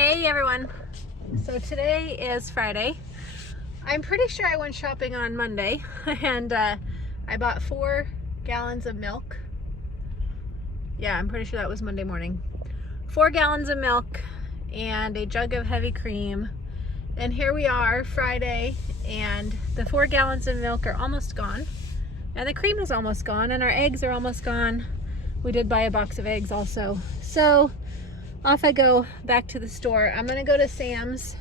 Hey everyone. So today is Friday. I'm pretty sure I went shopping on Monday and I bought 4 gallons of milk. Yeah, I'm pretty sure that was Monday morning. 4 gallons of milk and a jug of heavy cream. And here we are, Friday, and the 4 gallons of milk are almost gone. And the cream is almost gone, and our eggs are almost gone. We did buy a box of eggs also. So off I go back to the store. I'm gonna go to Sam's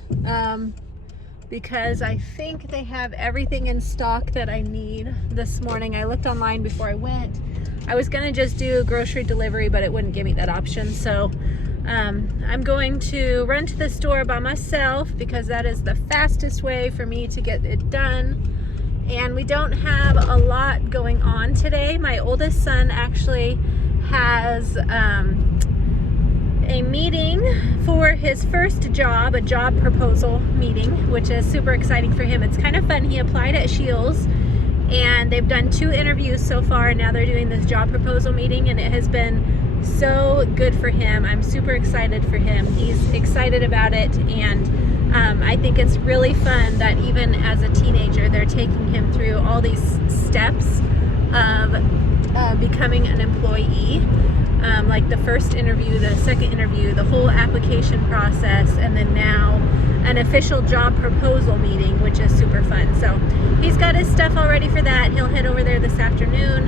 because I think they have everything in stock that I need this morning. I looked online before I went. I was gonna just do grocery delivery, but it wouldn't give me that option. So I'm going to run to the store by myself because that is the fastest way for me to get it done. And we don't have a lot going on today. My oldest son actually has a meeting for his first job, a job proposal meeting, which is super exciting for him. It's kind of fun. He applied at Shields and they've done 2 interviews so far, and now they're doing this job proposal meeting, and it has been so good for him. I'm super excited for him. He's excited about it, and I think it's really fun that even as a teenager they're taking him through all these steps of becoming an employee. Like the first interview, the second interview, the whole application process, and then now an official job proposal meeting, which is super fun. So he's got his stuff all ready for that. He'll head over there this afternoon,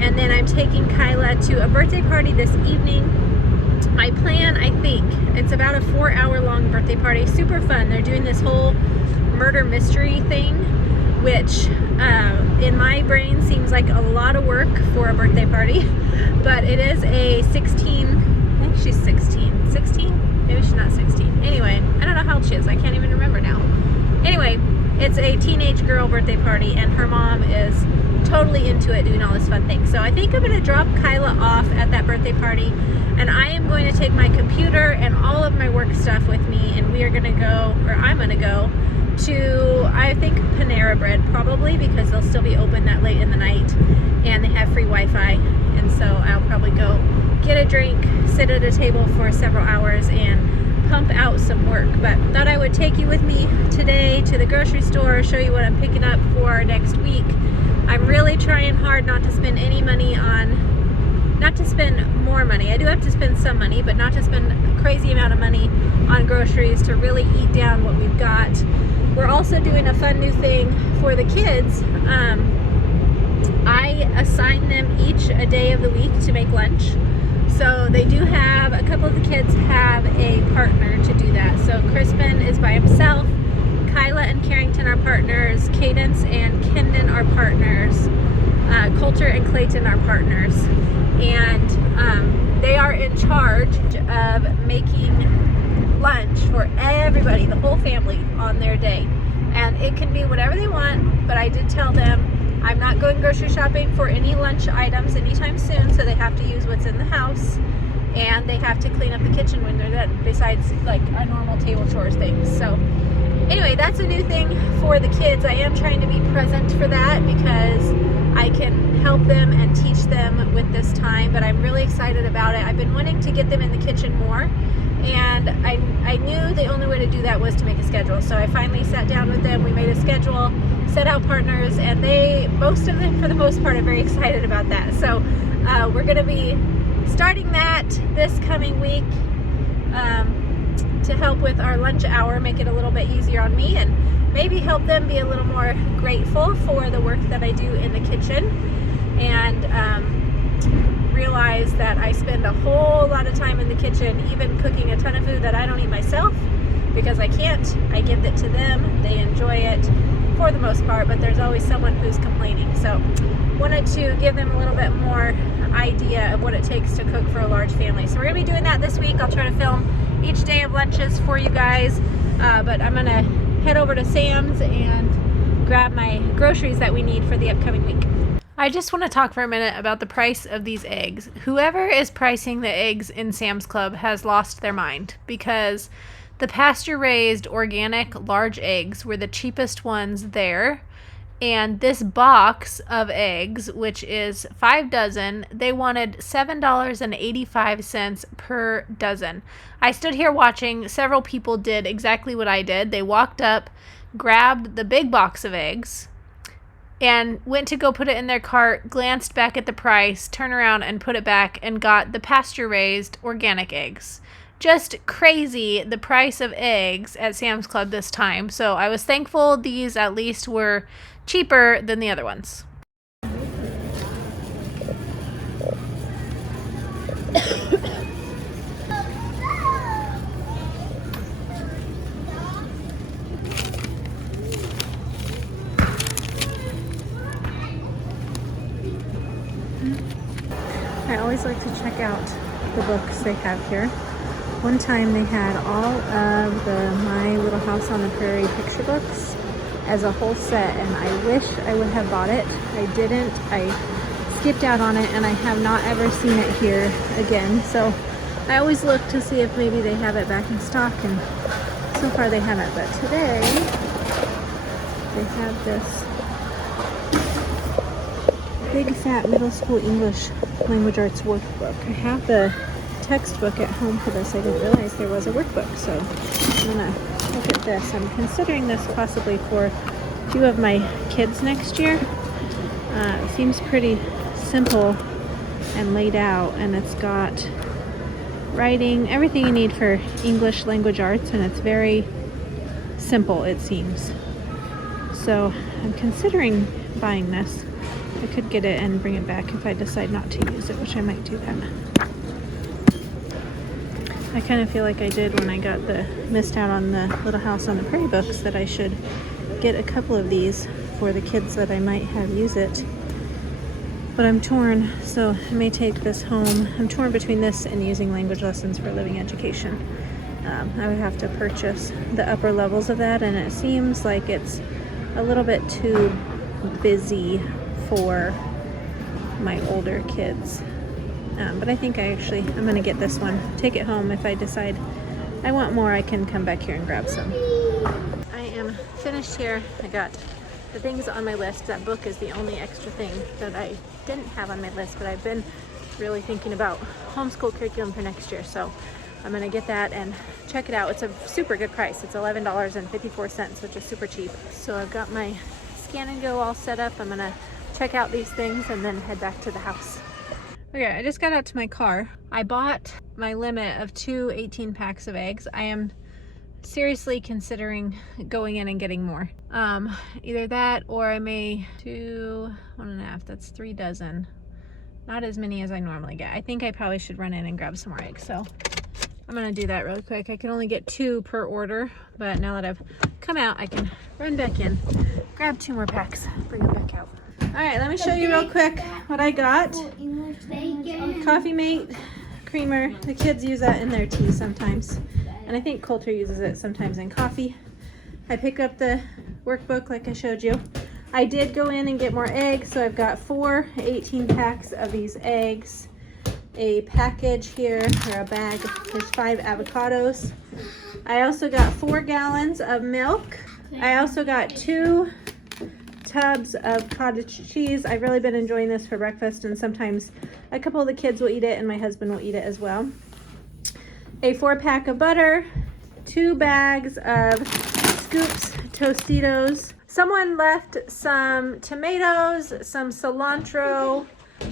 and then I'm taking Kyla to a birthday party this evening. My plan, I think, it's about a 4-hour long birthday party, super fun. They're doing this whole murder mystery thing, which in my brain seems like a lot of work for a birthday party, but it is a 16, I think she's 16, maybe she's not 16. Anyway, I don't know how old she is, I can't even remember now. Anyway, it's a teenage girl birthday party, and her mom is totally into it, doing all this fun things. So I think I'm going to drop Kyla off at that birthday party, and I am going to take my computer and all of my work stuff with me, and we are going to go, or I'm going to go to, I think, Panera Bread probably, because they'll still be open that late in the night and they have free Wi-Fi, and so I'll probably go get a drink, sit at a table for several hours and pump out some work. But thought I would take you with me today to the grocery store, show you what I'm picking up for next week. I'm really trying hard not to spend any money on, not to spend more money. I do have to spend some money, but not to spend a crazy amount of money on groceries, to really eat down what we've got. We're also doing a fun new thing for the kids. I assign them each a day of the week to make lunch. So they do have, a couple of the kids have a partner to do that. So Crispin is by himself, Kyla and Carrington are partners, Cadence and Kendon are partners, Coulter and Clayton are partners. And they are in charge of making lunch for everybody, the whole family, on their day. And it can be whatever they want, but I did tell them I'm not going grocery shopping for any lunch items anytime soon, so they have to use what's in the house, and they have to clean up the kitchen when they're done, besides like our normal table chores things. So anyway, that's a new thing for the kids. I am trying to be present for that because I can help them and teach them with this time, but I'm really excited about it. I've been wanting to get them in the kitchen more, and I knew the only way to do that was to make a schedule. So I finally sat down with them, we made a schedule, set out partners, and most of them for the most part are very excited about that. So we're gonna be starting that this coming week to help with our lunch hour, make it a little bit easier on me, and maybe help them be a little more grateful for the work that I do in the kitchen, and realize that I spend a whole lot of time in the kitchen, even cooking a ton of food that I don't eat myself because I can't. I give it to them. They enjoy it for the most part, but there's always someone who's complaining. So wanted to give them a little bit more idea of what it takes to cook for a large family. So we're gonna be doing that this week. I'll try to film each day of lunches for you guys, but I'm gonna head over to Sam's and grab my groceries that we need for the upcoming week. I just want to talk for a minute about the price of these eggs. Whoever is pricing the eggs in Sam's Club has lost their mind, because the pasture-raised organic large eggs were the cheapest ones there, And this box of eggs, which is 5 dozen, they wanted $7.85 per dozen. I stood here watching. Several people did exactly what I did. They walked up, grabbed the big box of eggs, and went to go put it in their cart, glanced back at the price, turned around and put it back, and got the pasture-raised organic eggs. Just crazy, the price of eggs at Sam's Club this time. So I was thankful these at least were cheaper than the other ones. I always like to check out the books they have here. One time they had all of the My Little House on the Prairie picture books as a whole set, and I wish I would have bought it. I didn't. I skipped out on it, and I have not ever seen it here again. So I always look to see if maybe they have it back in stock, and so far they haven't. But today they have this big fat middle school English language arts workbook. I have the textbook at home for this. I didn't realize there was a workbook, so I'm gonna look at this. I'm considering this possibly for 2 of my kids next year. It seems pretty simple and laid out, and it's got writing, everything you need for English language arts, and it's very simple, it seems. So I'm considering buying this. I could get it and bring it back if I decide not to use it, which I might do that. I kind of feel like I did when I missed out on the Little House on the Prairie books, that I should get a couple of these for the kids that I might have use it. But I'm torn, so I may take this home. I'm torn between this and using language lessons for living education. I would have to purchase the upper levels of that, and it seems like it's a little bit too busy for my older kids. But I think I'm going to get this one, take it home. If I decide I want more, I can come back here and grab some. I am finished here. I got the things on my list. That book is the only extra thing that I didn't have on my list, but I've been really thinking about homeschool curriculum for next year. So I'm going to get that and check it out. It's a super good price. It's $11.54, which is super cheap. So I've got my scan and go all set up. I'm going to check out these things and then head back to the house. Okay, I just got out to my car. I bought my limit of 2 18 packs of eggs. I am seriously considering going in and getting more. Either that, or I may do 1.5. That's 3 dozen. Not as many as I normally get. I think I probably should run in and grab some more eggs. So I'm gonna do that really quick. I can only get 2 per order, but now that I've come out, I can run back in, grab 2 more packs, bring them back out. All right, let me show you real quick what I got. Coffee Mate creamer. The kids use that in their tea sometimes, and I think Coulter uses it sometimes in coffee. I picked up the workbook like I showed you. I did go in and get more eggs, so I've got 4 18 packs of these eggs. A package here, or a bag. There's 5 avocados. I also got 4 gallons of milk. I also got 2 tubs of cottage cheese. I've really been enjoying this for breakfast, and sometimes a couple of the kids will eat it and my husband will eat it as well. A 4-pack of butter, 2 bags of Scoops Tostitos. Someone left some tomatoes, some cilantro,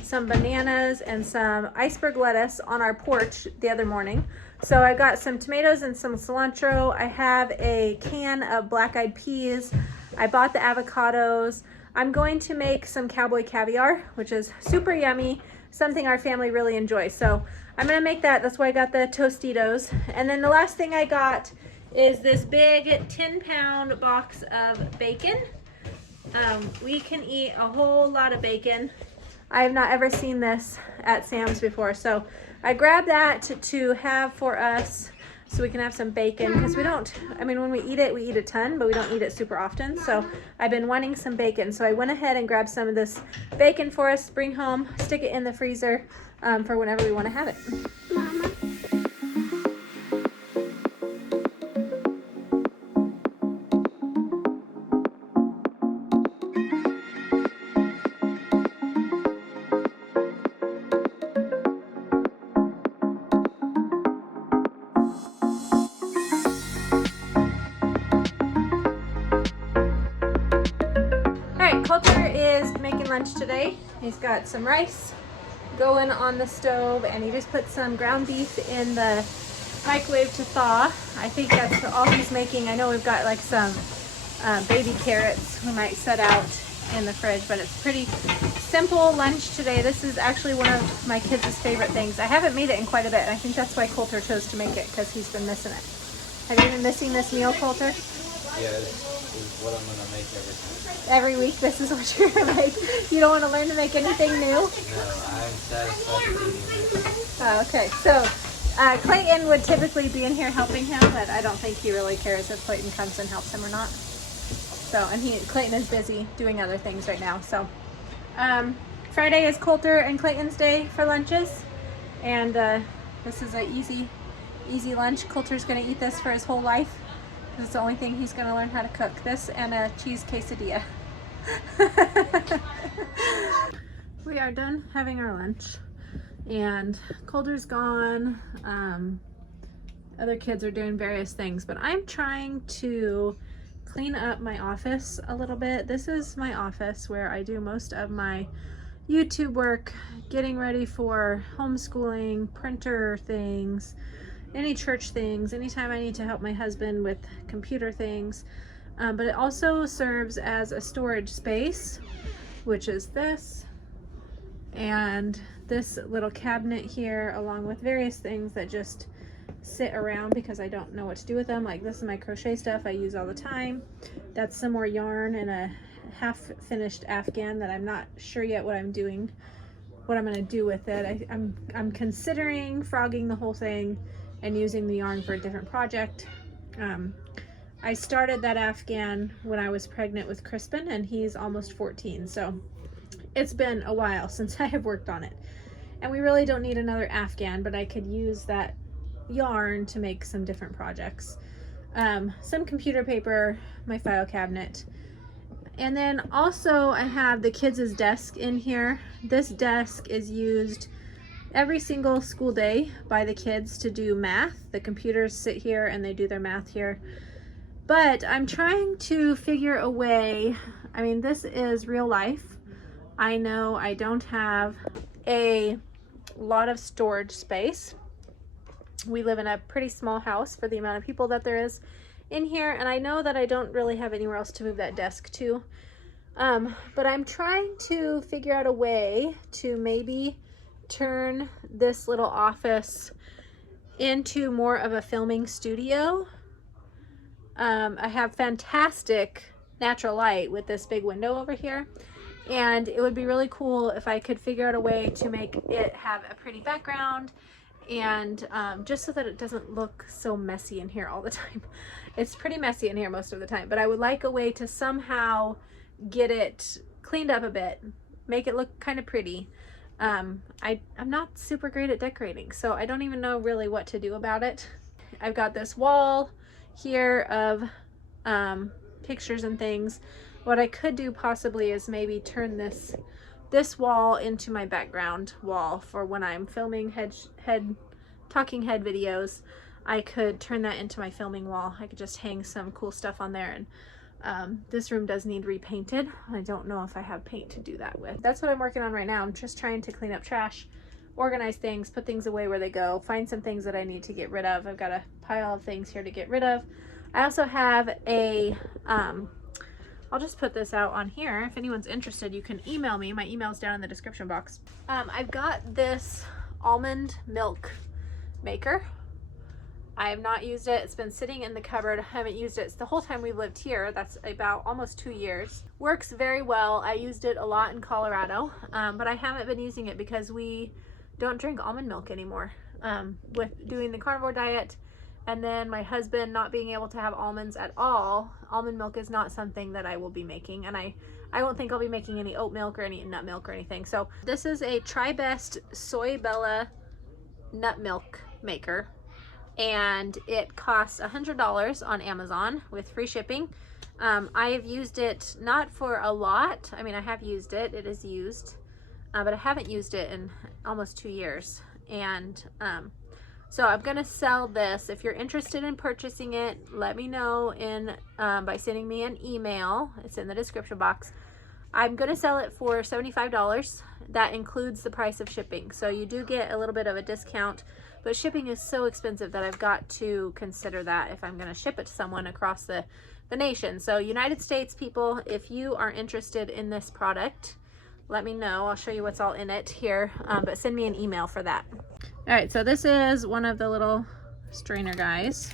some bananas, and some iceberg lettuce on our porch the other morning. So I got some tomatoes and some cilantro. I have a can of black-eyed peas. I bought the avocados. I'm going to make some cowboy caviar, which is super yummy, something our family really enjoys. So I'm gonna make that. That's why I got the Tostitos. And then the last thing I got is this big 10-pound box of bacon. We can eat a whole lot of bacon. I have not ever seen this at Sam's before. So I grabbed that to have for us, so we can have some bacon, because we don't, I mean, when we eat a ton, but we don't eat it super often. So I've been wanting some bacon. So I went ahead and grabbed some of this bacon for us, bring home, stick it in the freezer for whenever we want to have it. Mama. lunch today. He's got some rice going on the stove, and he just put some ground beef in the microwave to thaw. I think that's all he's making. I know we've got like some baby carrots we might set out in the fridge, but it's pretty simple lunch today. This is actually one of my kids' favorite things. I haven't made it in quite a bit, and I think that's why Coulter chose to make it, because he's been missing it. Have you been missing this meal, Coulter? Yeah, it's what I'm going to make every time. Every week, this is what you're going to make? You don't want to learn to make anything new? No, I'm satisfied with eating it. Oh, okay. So, Clayton would typically be in here helping him, but I don't think he really cares if Clayton comes and helps him or not. So, and Clayton is busy doing other things right now. So, Friday is Coulter and Clayton's day for lunches, and this is an easy lunch. Coulter's going to eat this for his whole life. This is the only thing he's going to learn how to cook. This and a cheese quesadilla. We are done having our lunch, and Coulter's gone. Other kids are doing various things, but I'm trying to clean up my office a little bit. This is my office where I do most of my YouTube work, getting ready for homeschooling, printer things, any church things, anytime I need to help my husband with computer things. But it also serves as a storage space, which is this and this little cabinet here, along with various things that just sit around because I don't know what to do with them. Like, this is my crochet stuff I use all the time. That's some more yarn and a half-finished Afghan that I'm not sure yet what I'm going to do with it. I'm considering frogging the whole thing and using the yarn for a different project. I started that Afghan when I was pregnant with Crispin, and he's almost 14, so it's been a while since I have worked on it. And we really don't need another Afghan, but I could use that yarn to make some different projects. Some computer paper, my file cabinet, and then also I have the kids' desk in here. This desk is used every single school day by the kids to do math. The computers sit here and they do their math here. But I'm trying to figure a way, I mean, this is real life. I know I don't have a lot of storage space. We live in a pretty small house for the amount of people that there is in here, and I know that I don't really have anywhere else to move that desk to. But I'm trying to figure out a way to maybe turn this little office into more of a filming studio. I have fantastic natural light with this big window over here, and it would be really cool if I could figure out a way to make it have a pretty background, and just so that it doesn't look so messy in here all the time. It's pretty messy in here most of the time, but I would like a way to somehow get it cleaned up a bit, make it look kind of pretty. I'm not super great at decorating, so I don't even know really what to do about it. I've got this wall here of pictures and things. What I could do possibly is maybe turn this wall into my background wall for when I'm filming talking head videos. I could turn that into my filming wall. I could just hang some cool stuff on there, and this room does need repainted. I don't know if I have paint to do that with. That's what I'm working on right now. I'm just trying to clean up trash, organize things, put things away where they go, find some things that I need to get rid of. I've got a pile of things here to get rid of. I also have a I'll just put this out on here. If anyone's interested, you can email me. My email's down in the description box. I've got this almond milk maker. I have not used it. It's been sitting in the cupboard. I haven't used it the whole time we've lived here. That's about almost 2 years. Works very well. I used it a lot in Colorado, but I haven't been using it because we don't drink almond milk anymore. With doing the carnivore diet, and then my husband not being able to have almonds at all, almond milk is not something that I will be making, and I don't think I'll be making any oat milk or any nut milk or anything. So this is a Tri-Best Soy Bella nut milk maker, and it costs $100 on Amazon with free shipping. I have used it not for a lot. I mean, I have used it. It is used, but I haven't used it in almost 2 years. And so I'm gonna sell this. If you're interested in purchasing it, let me know by sending me an email. It's in the description box. I'm going to sell it for $75. That includes the price of shipping. So you do get a little bit of a discount, but shipping is so expensive that I've got to consider that if I'm going to ship it to someone across the nation. So United States people, if you are interested in this product, let me know. I'll show you what's all in it here, but send me an email for that. All right, so this is one of the little strainer guys,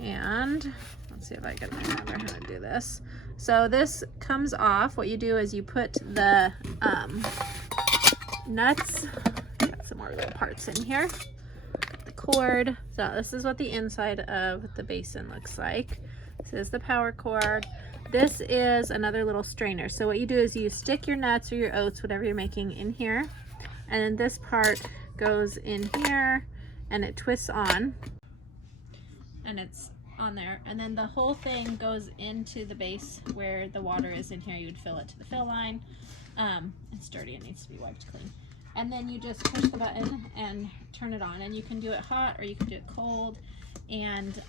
and let's see if I can remember how to do this. So this comes off. What you do is you put the nuts, got some more little parts in here, the cord. So this is what the inside of the basin looks like. This is the power cord. This is another little strainer. So what you do is you stick your nuts or your oats, whatever you're making, in here, and then this part goes in here and it twists on, and it's on there, and then the whole thing goes into the base where the water is in here. You would fill it to the fill line. It's dirty, it needs to be wiped clean, and then you just push the button and turn it on, and you can do it hot or you can do it cold, and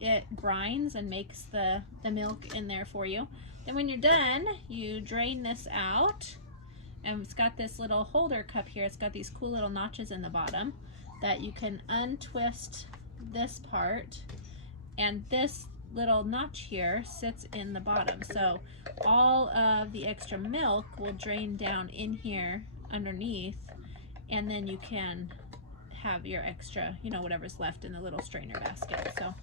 it grinds and makes the milk in there for you. Then when you're done, you drain this out, and it's got this little holder cup here. It's got these cool little notches in the bottom that you can untwist this part, and this little notch here sits in the bottom, so all of the extra milk will drain down in here underneath, and then you can have your extra, you know, whatever's left in the little strainer basket. So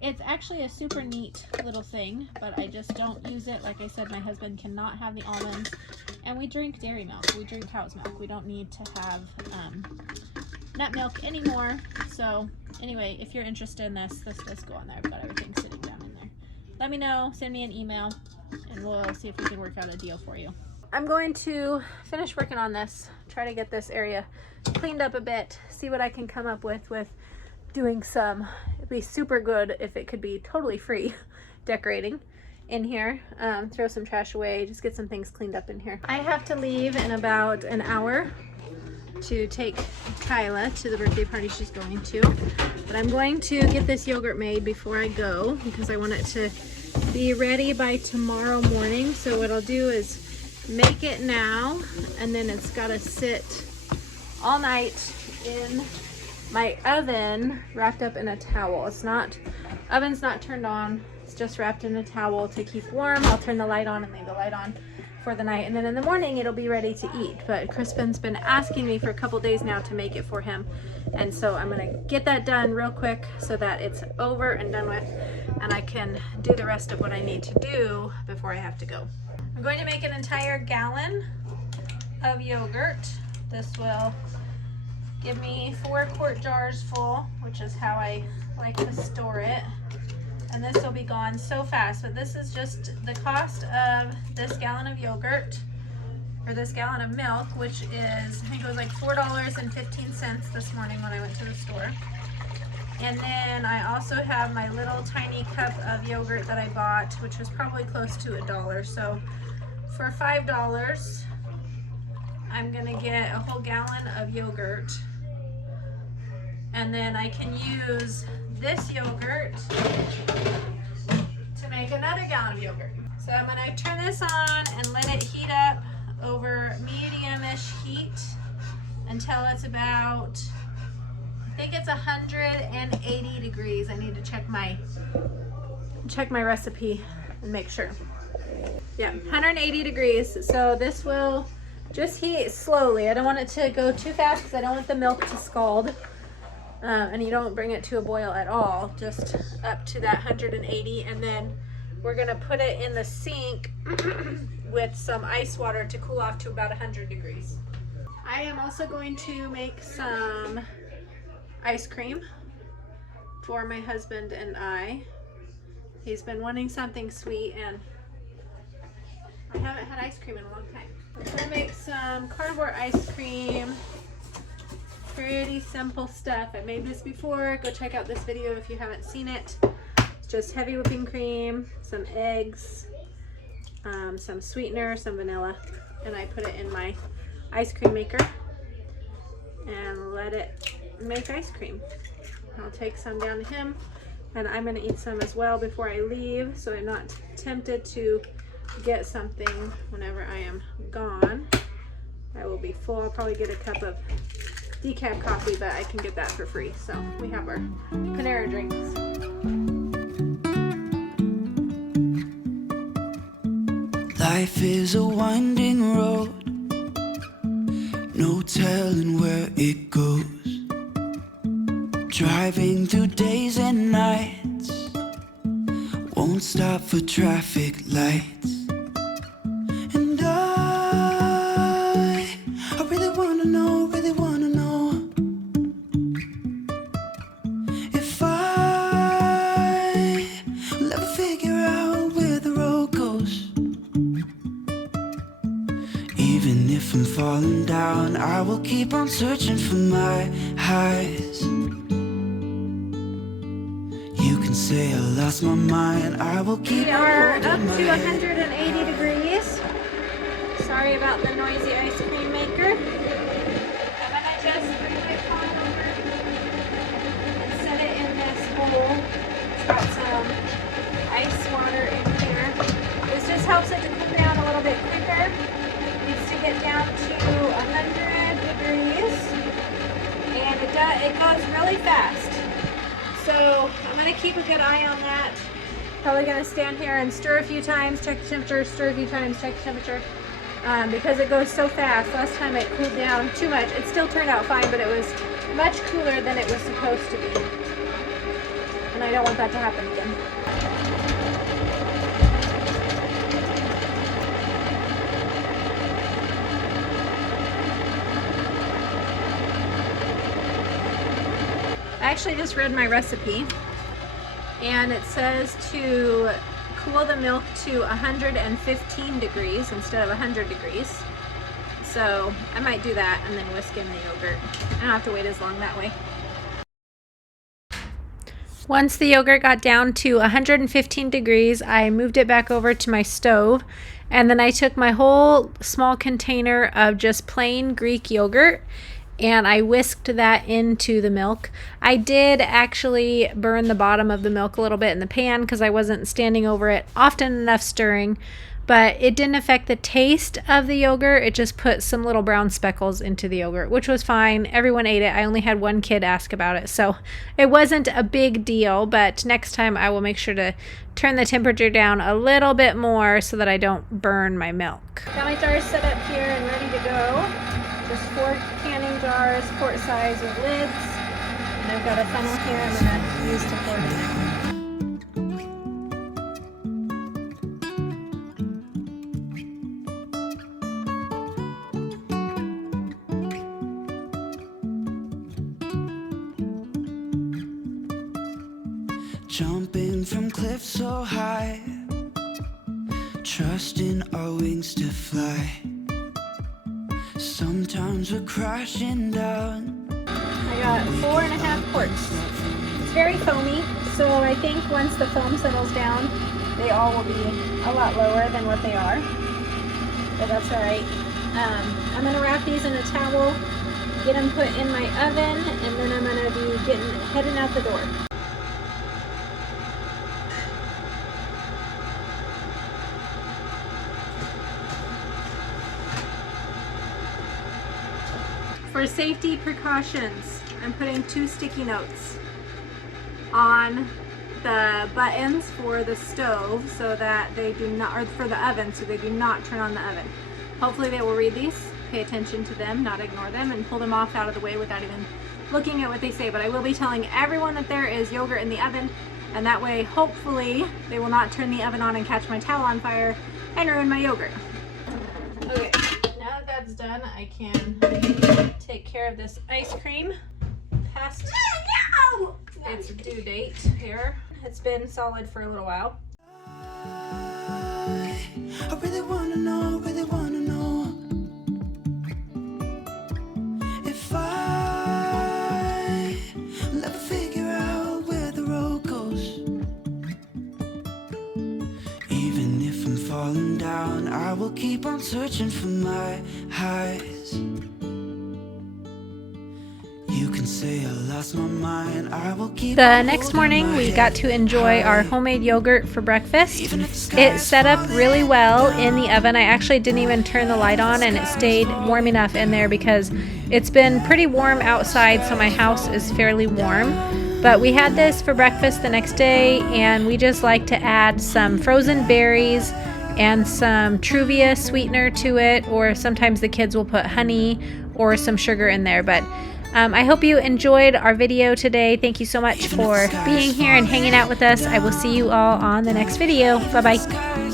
it's actually a super neat little thing, but I just don't use it. Like I said, my husband cannot have the almonds, and we drink dairy milk, we drink cow's milk. We don't need to have nut milk anymore. So anyway, if you're interested in this does go on there. I've got everything sitting down in there. Let me know, send me an email, and we'll see if we can work out a deal for you. I'm going to finish working on this, try to get this area cleaned up a bit, see what I can come up with doing some, it'd be super good if it could be totally free decorating in here. Throw some trash away, just get some things cleaned up in here. I have to leave in about an hour to take Kyla to the birthday party she's going to, but I'm going to get this yogurt made before I go because I want it to be ready by tomorrow morning. So what I'll do is make it now, and then it's got to sit all night in my oven wrapped up in a towel. Oven's not turned on, it's just wrapped in a towel to keep warm. I'll turn the light on and leave the light on for the night, and then in the morning it'll be ready to eat. But Crispin's been asking me for a couple days now to make it for him, and so I'm gonna get that done real quick so that it's over and done with, and I can do the rest of what I need to do before I have to go. I'm going to make an entire gallon of yogurt. This will give me 4 quart jars full, which is how I like to store it. And this will be gone so fast, but this is just the cost of this gallon of yogurt, or this gallon of milk, which is, I think it was like $4.15 this morning when I went to the store. And then I also have my little tiny cup of yogurt that I bought, which was probably close to $1. So for $5, I'm gonna get a whole gallon of yogurt, and then I can use this yogurt to make another gallon of yogurt. So I'm gonna turn this on and let it heat up over medium-ish heat until it's about, I think it's 180 degrees. I need to check my recipe and make sure. Yeah, 180 degrees. So this will just heat slowly. I don't want it to go too fast because I don't want the milk to scald. And you don't bring it to a boil at all, just up to that 180, and then we're gonna put it in the sink with some ice water to cool off to about 100 degrees. I am also going to make some ice cream for my husband and I. He's been wanting something sweet, and I haven't had ice cream in a long time. I'm gonna make some cardboard ice cream. Pretty simple stuff. I made this before. Go check out this video if you haven't seen it. It's just heavy whipping cream, some eggs, some sweetener, some vanilla, and I put it in my ice cream maker and let it make ice cream. I'll take some down to him, and I'm going to eat some as well before I leave, so I'm not tempted to get something whenever I am gone. I will be full. I'll probably get a cup of decaf coffee, but I can get that for free. So we have our Panera drinks. Life is a winding road, no telling where it goes. Driving through days and nights, won't stop for traffic lights. And I really wanna know if I will ever figure out where the road goes. Even if I'm falling down, I will keep on searching for my highs. You can say I lost my mind, I will keep We are up to 180 degrees. Sorry about the noisy ice cream maker. I'm gonna just bring my pot over and set it in this bowl. It's got some ice water in here. This just helps it to cool down a little bit quicker. It needs to get down to 100 degrees, and it goes really fast. So I'm gonna keep a good eye on that. Probably gonna stand here and stir a few times, check the temperature, stir a few times, check the temperature, because it goes so fast. Last time it cooled down too much. It still turned out fine, but it was much cooler than it was supposed to be. And I don't want that to happen again. I actually just read my recipe, and it says to cool the milk to 115 degrees instead of 100 degrees. So I might do that and then whisk in the yogurt. I don't have to wait as long that way. Once the yogurt got down to 115 degrees, I moved it back over to my stove, and then I took my whole small container of just plain Greek yogurt and I whisked that into the milk. I did actually burn the bottom of the milk a little bit in the pan because I wasn't standing over it often enough stirring, but it didn't affect the taste of the yogurt. It just put some little brown speckles into the yogurt, which was fine. Everyone ate it. I only had one kid ask about it, so it wasn't a big deal, but next time I will make sure to turn the temperature down a little bit more so that I don't burn my milk. Got my jars set up here and ready to go. Just 4 canning jars, quart size with lids. And I've got a funnel here I'm going to use to pour them in. Jumping from cliffs so high, trusting our wings to fly. Sometimes we're crashing down. I got 4.5 quarts. It's very foamy, so I think once the foam settles down, they all will be a lot lower than what they are. But that's alright. I'm going to wrap these in a towel, get them put in my oven, and then I'm going to be heading out the door. For safety precautions, I'm putting 2 sticky notes on the buttons for the stove so that they do not, or for the oven, so they do not turn on the oven. Hopefully they will read these, pay attention to them, not ignore them, and pull them off out of the way without even looking at what they say. But I will be telling everyone that there is yogurt in the oven, and that way hopefully they will not turn the oven on and catch my towel on fire and ruin my yogurt. Okay, now that that's done, I can take care of this ice cream past its due date here. It's been solid for a little while. I really wanna know if I will ever figure out where the road goes. Even if I'm falling down, I will keep on searching for my highs. You can say I lost my mind. I will keep The next morning we got to enjoy our homemade yogurt for breakfast. It set up really well in the oven. I actually didn't even turn the light on, and it stayed warm enough in there because it's been pretty warm outside, so my house is fairly warm. But we had this for breakfast the next day, and we just like to add some frozen berries and some Truvia sweetener to it, or sometimes the kids will put honey or some sugar in there. But I hope you enjoyed our video today. Thank you so much for being here and hanging out with us. I will see you all on the next video. Bye-bye.